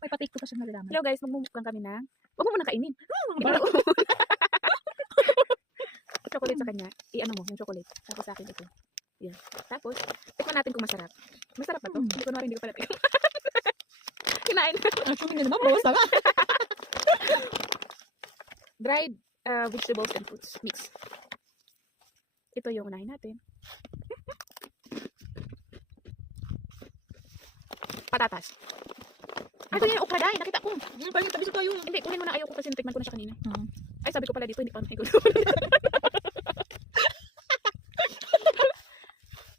May patik ko pa siya nalalaman. Hello guys, magmumukbang kami ng... Huwag mo muna kainin. Chocolate sa kanya. I-ano mo, yung chocolate. Tapos sa akin ito. Yan. Tapos, tikman natin kung masarap. Masarap ba to? Hindi ko naman, hindi ko pala tikman. Kinain. Hindi naman, bawas na lang. Dried vegetables and fruits. Mix. Ito yung unahin natin. Patatas. Ay, ito yung okra dahil. Nakita ko. Parang tabi sa tayo. Hindi, kunin mo na. Ayaw ko kasi natikman ko na siya kanina. Ay, sabi ko pala dito, hindi pa natikman.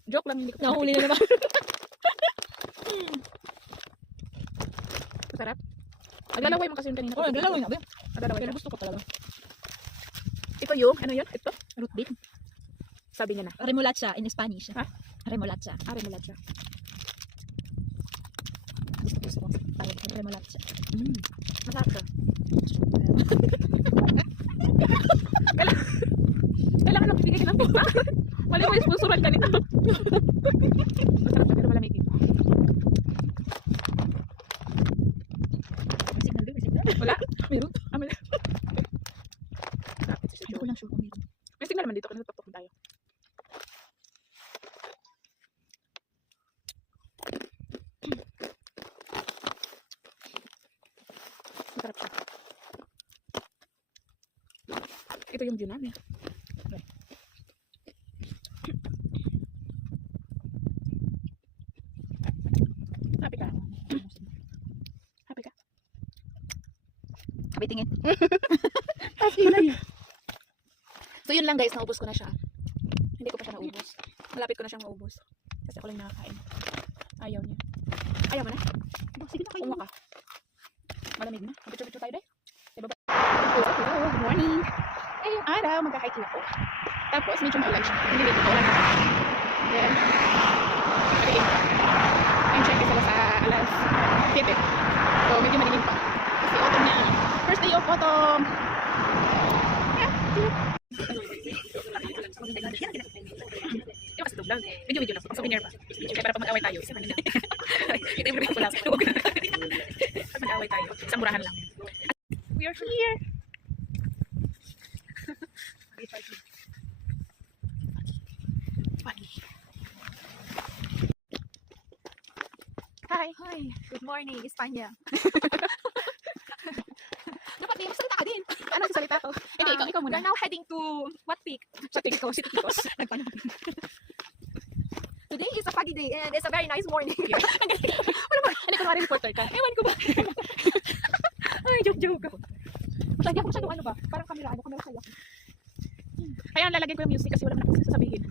Joke lang, hindi ko Nahuli na naman. Masarap. Naglalaway mo kasi yung kanina. Oo, naglalaway na. Naglalaway Pero na. gusto ko talaga. Ito yung, ano yun? Ito? Root beer. Sabi niya na. Remolacha in Spanish. Ha? Remolacha. Remolacha. Gusto ko. Remolacha. Masarap siya. Kailangan lang bibigay ka ng puta. Mali mo yung sponsoran ka nito. Masarap siya, pero malamig dito. May signal din, may signal. Wala? Meron. Ah, may... Hindi ko lang sure kung meron. May signal naman dito kasi nagpapakot tayo. Masarap siya. Ito yung view namin. Happy ka? Happy ka? Sabi tingin. So yun lang guys, naubos ko na siya. Hindi ko pa siya naubos. Malapit ko na siyang maubos. Kasi ako lang nakakain. Ayaw niya. Ayaw mo na? Sige na kayo. Kung ka. Malamig na. Picture-picture tayo, day. Diba ba? Hello, good morning. Ngayong araw, magka-hiking ako. Tapos, medyo maulan siya. Hindi dito, maulan na. Then, okay. Time check is alas 7. So, medyo madilim pa. Kasi autumn na. First day of autumn. Yeah, yung kasi ito vlog. Video lang. Souvenir pa. Kaya para pag mag-away tayo. Ito yung ko lang. Pag mag-away tayo. Isang murahan lang. We are here. Hi. Hi. Good morning, Espanya. Dapat din, salita ka din. Ano sa salita ko? Hindi, ikaw muna. We're now heading to what peak? Sa Tikos. Today is a foggy day and it's a very nice morning. Ano ba? Ano kunwari reporter ka? Ewan ko ba? Ay, joke ako. Basta hindi ako masyadong ano ba? Parang camera kayo. Kaya lalagyan ko yung music kasi wala naman sasabihin.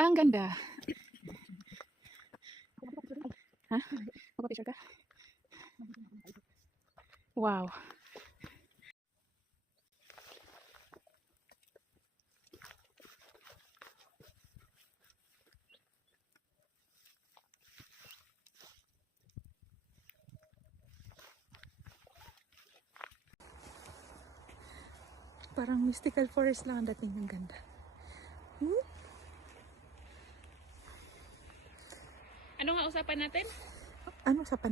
Ang ganda. Ha? Magpa-picture ka? Wow. Parang mystical forest lang ang dating ng ganda. Ano nga usapan natin? Ano sa pan?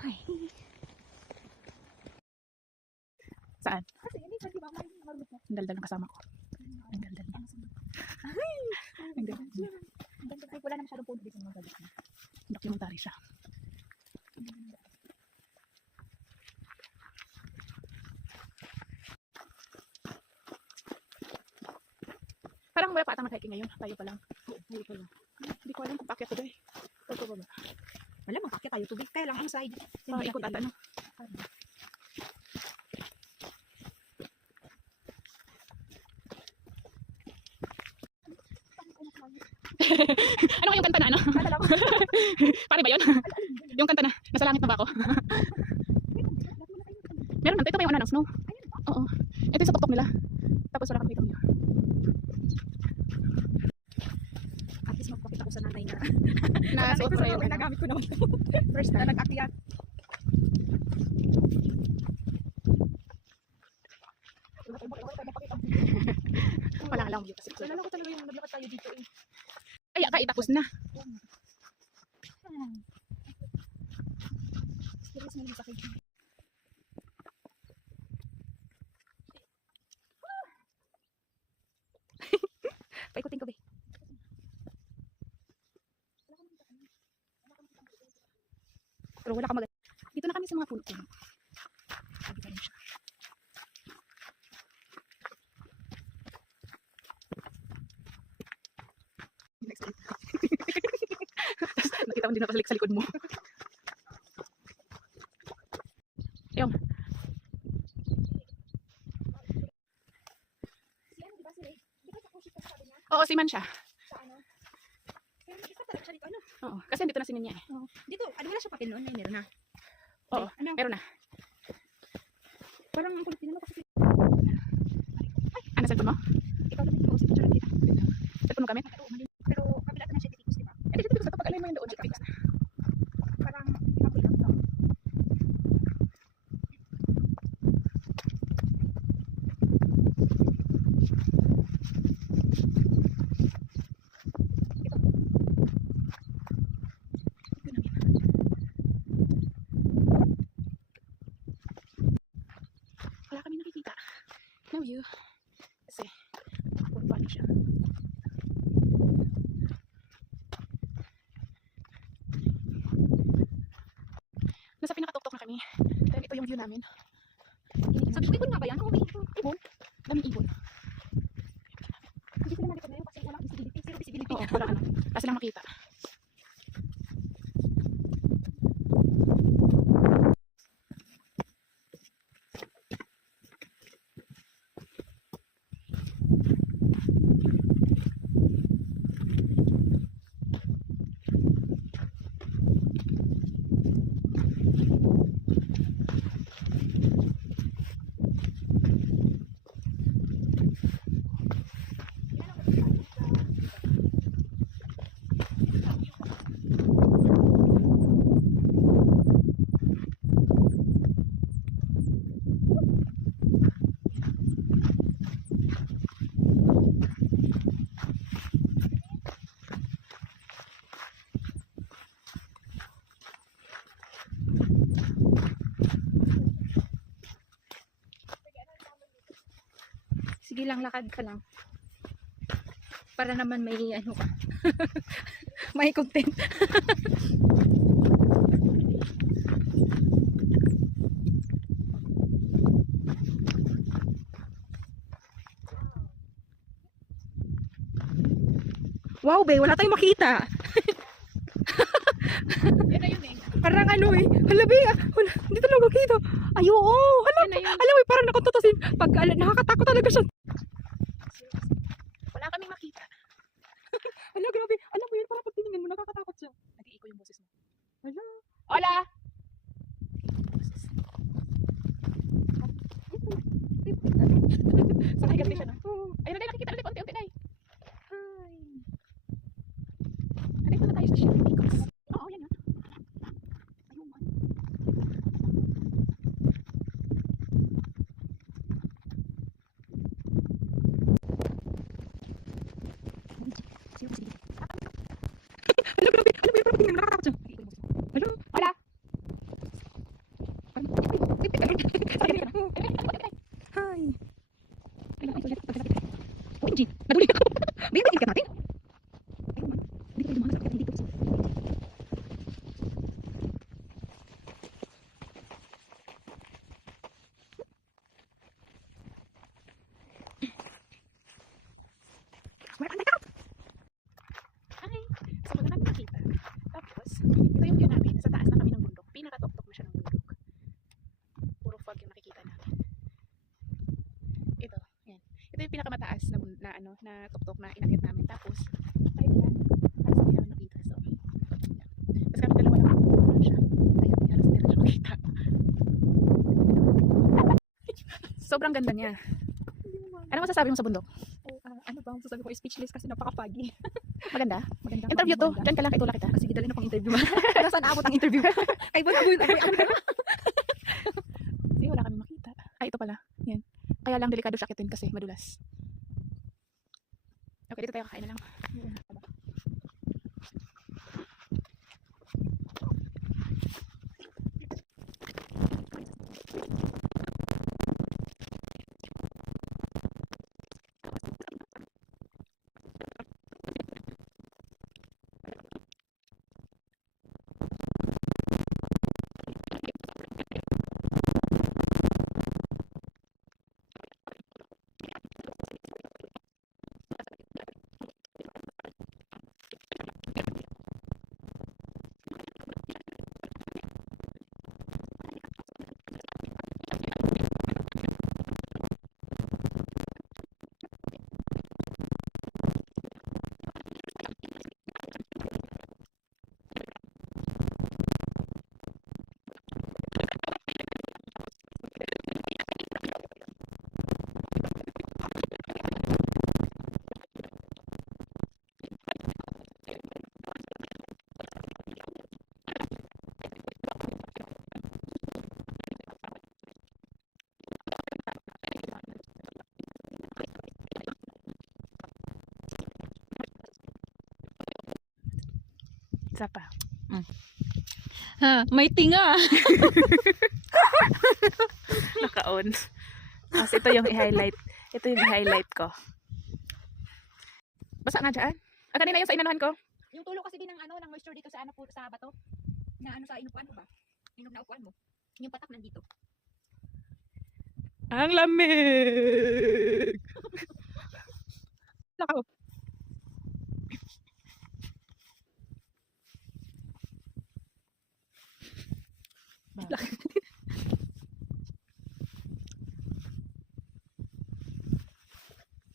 Hi. Saan? Ang daldal ng kasama ko. Ang daldal niya. Ang daldal niya. Ay, wala na masyadong puno dito ng gabi. Documentary siya. Parang wala pa ata mag-hiking ngayon. Tayo pa lang. Tayo pa lang. Hindi ko alam kung pakyat ko doon. Ito ba ba? Wala, magkakit tayo tubig. Kaya lang ang side. Ikot ata, no? Ano yung kanta na ano? Pare ba yun? Yung kanta na, nasa langit na ba ako? Meron man, ito pa yung ano ng snow. Oo. Ito yung sa tuktok nila. Tapos wala kang kitang view. At least magpakita ko sa nanay na. Nasuot ko na yung nagamit ko naman. First Na time. nag-akyat. Walang alam view kasi. Nalala ko talaga yung naglakad tayo dito eh. Ay, akay, tapos na. Serious na yung sakit. Paikutin ko ba? Pero wala ka mag... Dito na kami sa mga puno-puno. Sabi ka rin siya. Nakita mo din napasalik sa likod mo. Yung, Si ano, diba si Ray? Di ba sa kushi ka sabi niya? oo, si Man siya. Sa ano? Pero may isa talaga siya dito. Ano? Oo, kasi dito na si Ninya eh. Dito, ano wala siya papel noon? Ay, meron na. Oo, Ano? meron na. Parang ang kulit nila kasi. Ano, cellphone mo? Ikaw na dito, usap siya lang kita. Cellphone mo gamit? Pero kabila na siya titikos, di ba? Eh, dito sa pag-alay mo yung doon. Fix na. Parang ibaboy lang to. Wala kami nakikita. No view. Kasi, kung paano siya. Nasa pinakatuktok na kami. Then ito yung view namin. Sabi ko, ibon nga ba yan? Oo, may ibon. Ibon. Daming ibon. Hindi ko naman likod na yun kasi walang visibility. Zero visibility. Oo, wala ano. Kasi lang makita. Sige lang, lakad ka lang. Para naman may ano ka. May content. Wow, be, wala tayong makita. Yan na yun eh. Parang ano eh. Hala, be, wala, hindi talaga kita. Ay, oo. Hala, Yan na yun. alam mo, parang nakututusin. Pag nakakatakot talaga siya. Wala kaming makita. Hala, grabe. Alam mo yun, parang pag tinignan mo, nakakatakot siya. Nag-iiko yung boses mo. Hala. Hola! Sakay kasi siya, no? Oo. Ayun na, nakikita ulit. Unti-unti na. Hi. Nandito na tayo sa Sherry Peaks. Oo, yan na. Ayun, man. Zero visibility. Hala, grabe. Alam mo yun, parang pag tinignan mo, nakakatakot siya. Hala. Hola! Hi. OMG, naduli ako. May ikat natin. Ayun man. Hindi ko dumakas sa dito. Wala ka na. Hi! So, wala kami makita. Tapos, ito yung view namin. Sa taas na kami ng bundok. Pinakatuktok na siya ng bundok. Puro fog yung nakikita natin. Ito, yan. Ito yung pinakamataas na, na tuktok na inakyat namin. Tapos, ayun yan. Halos hindi namin makita. So, yan. Tapos kami dalawa lang sa bundok siya. Ayun, halos hindi namin siya makita. Sobrang ganda niya. Ano masasabi mo sa bundok? Ano ba? ba? Sasabi ko speechless kasi napaka-pagi. Maganda. Maganda. Interview to. maganda. Diyan ka lang, kay Tula kita. Sige, dali na pang interview. Kaya saan abot ang interview? Ay, wala ko. Kasi wala kami makita. Ay, ito pala. Yan. Kaya lang delikado siya akitin kasi madulas. Okay, dito tayo kakain na lang. Isa pa. Ha, may tinga. Naka-on. Tapos ito yung i-highlight. Ito yung i-highlight ko. Basa nga dyan. Ah, kanina yung sa inanuhan ko. Yung tulo kasi din ng ano, ng moisture dito sa ano sa bato. Na ano sa inupuan mo ba? Inom na upuan mo. Yung patak nandito. Ang lamig! Lakaw.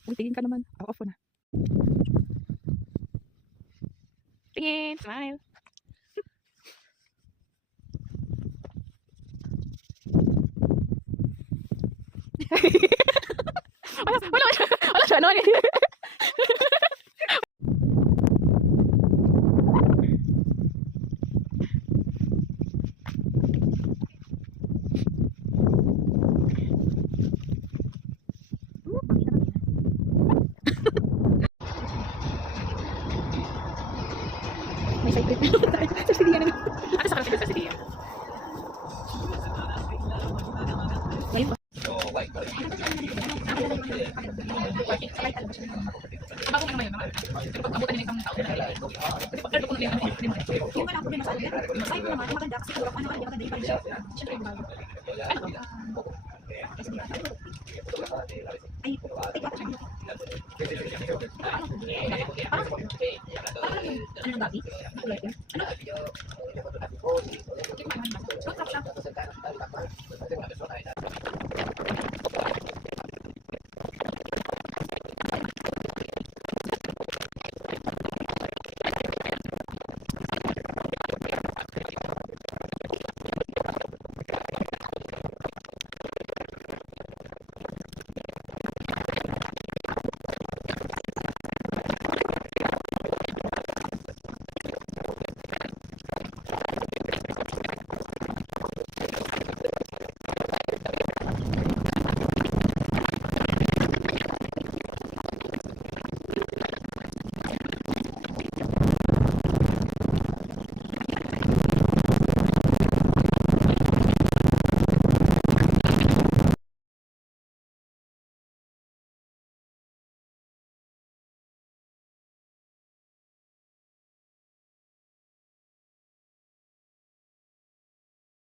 Uy, tingin ka naman. Off na. Tingin, smile. wala siya, ano? May side trip. Sige, yan na. Ano sa karasigan sa sige? Ngayon ba? Bago ka naman yun. Pero pag abutan nila yung tao. Kasi pag kung nila yung Yung wala problema sa akin. Side ko naman, maganda kasi siguro ano kaya maganda yung parisya. Siyempre yung bago. Kasi di ba? Ay, bakit siya? Ano ng gabi? Kulay ko. Ano? Ito naman ba? Stop siya.